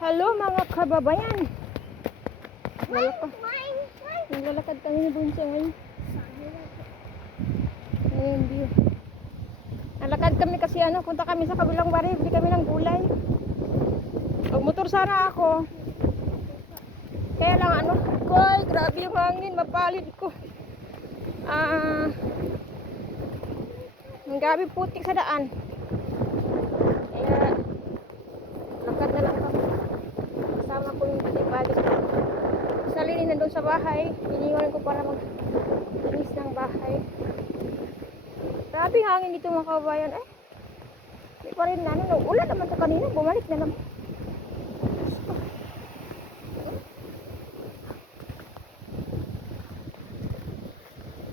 Hello mga kababayan. Naglalakad kami ni Bunso ngayon. Ngayon view. Nalakad kami kasi punta kami sa kabilang bari, bili kami ng gulay. Motor sana ako. Kaya lang boy, grabe yung hangin, mapalid ko. Ang grabe putik sa daan. Kaya lakad na lang kami. Kasama ko yung balik. Sa lini na doon sa bahay, iniwan ko para mag-linis ng bahay. Grabe hangin dito mga kabayan. Hindi pa rin ulan naman ito kanina, bumalik na naman.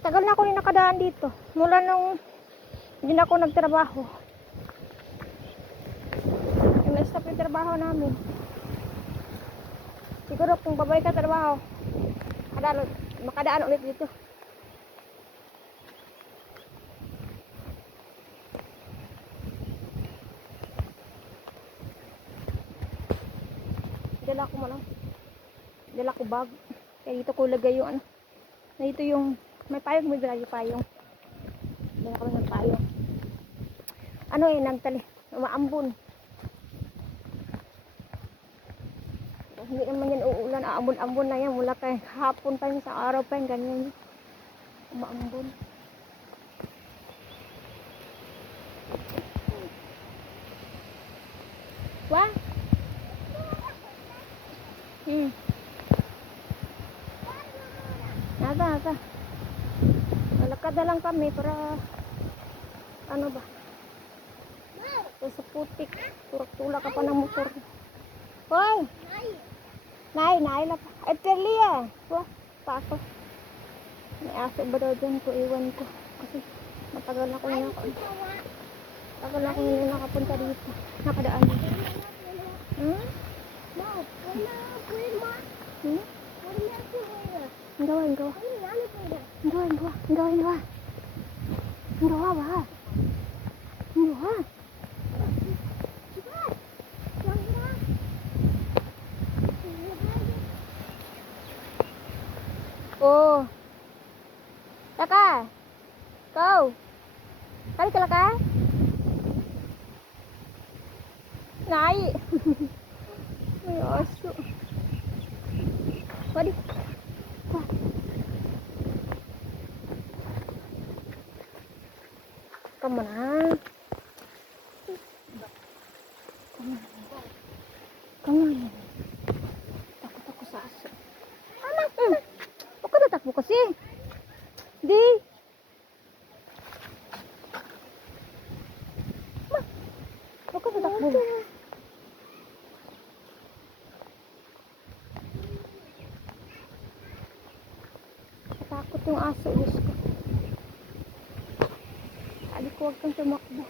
Tagal na ako rin nakadaan dito. Mula nung hindi na ako nagtrabaho. Na-stop yung trabaho namin. Siguro kung babay ka trabaho, makadaan ulit dito. Dala ko bag. Kaya dito ko lagay yung dito yung may payong, may dala yung payong. Dala ko ng payong. Nagtali. Umaambon. Hindi naman yan uulan. Aambon-ambon na yan. Mula kay hapon pa yun, sa araw pa yun. Ganyan. Umaambon. Wah? Nada. Malakad na lang kami para ba? Sa putik. Tulak ka pa ng motor. Hoy! Nay lang. Telia. Wah, pa ako. May aso ba daw dyan ko? Iwan ko. Kasi matagal na ko nakapunta dito. Nakadaan dito. Oh. Laka. Kau. Kali ka laka? Nai. Ay, aso. Wadi. Come on. Takot ako sa aso. Huwag ka natakbo kasi. Di. Huwag ka natakbo. Takot yung aso. Diyos ko. Sabi ko huwag kang tumakbo.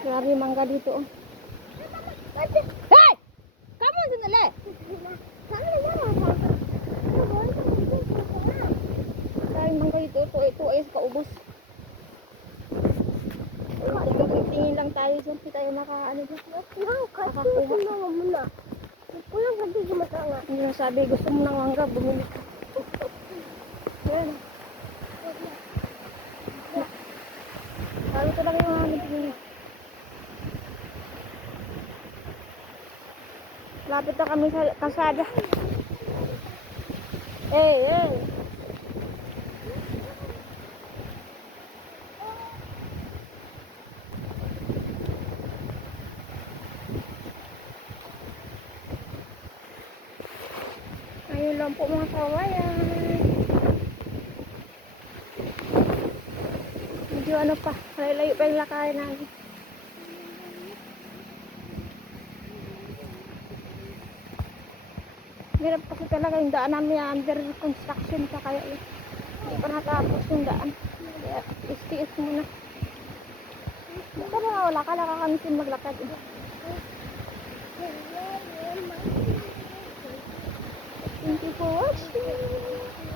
Grabe mangga dito. Hey! Kamu sandali. Grabe mangga dito. Ito ay kaubos. Tingin lang tayo dyan. Hindi tayo dyan. Nakakuha. Hindi na sabi. Gusto mo ng mangga. Bumili ka. Yan. Lalo talaga yung mga nagpili. Lapit na kami sa kasada. Hey. Ayun lang po mga kawayan. Medyo pa. Layo pa yung lakarin namin. Hirap kasi talaga yung daan namin under construction pa kaya hindi pa natapos yung daan. Kaya istiis muna. Baka wala ka kami maglakad. Thank you for watching.